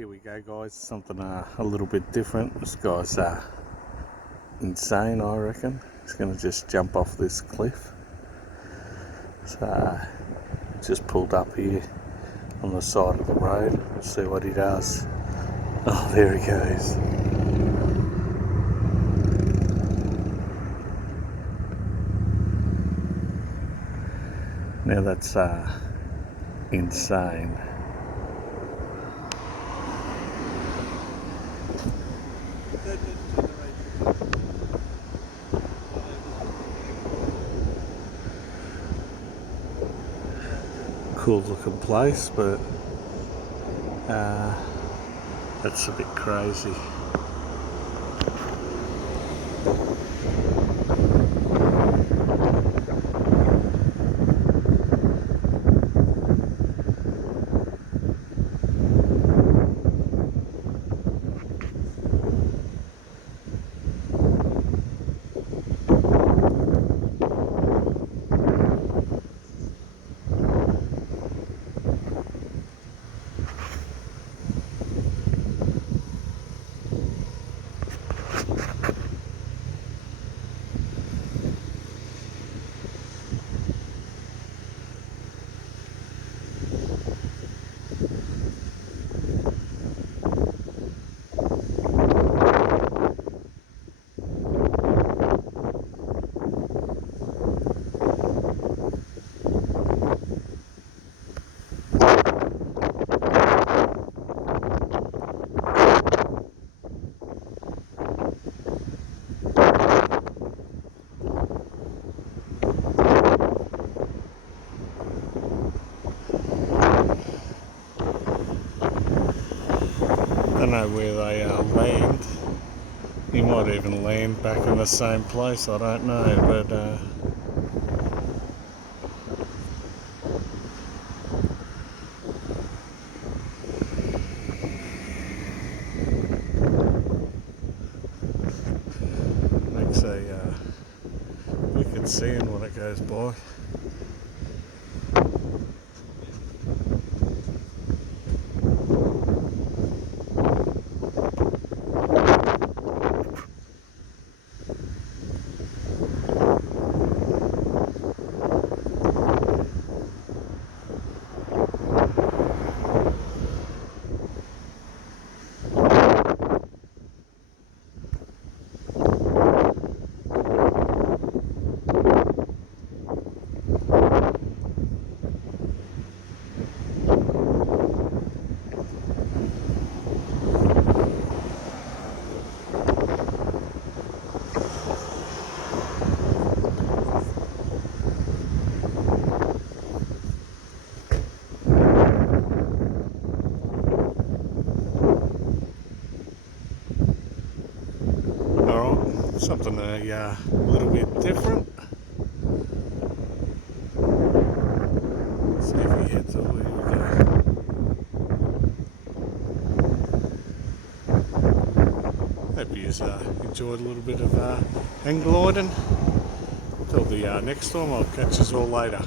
Here we go, guys, something a little bit different. This guy's insane, I reckon. He's going to just jump off this cliff. So, just pulled up here on the side of the road. We'll see what he does. Oh, there he goes. Now that's insane. Cool looking place, but that's a bit crazy. I don't know where they land. You might even land back in the same place, I don't know, but makes a wicked sound when it goes by. Something a little bit different. Let's see if we head to where we go. Hope you enjoyed a little bit of hang gliding. Till the next time, I'll catch you all later.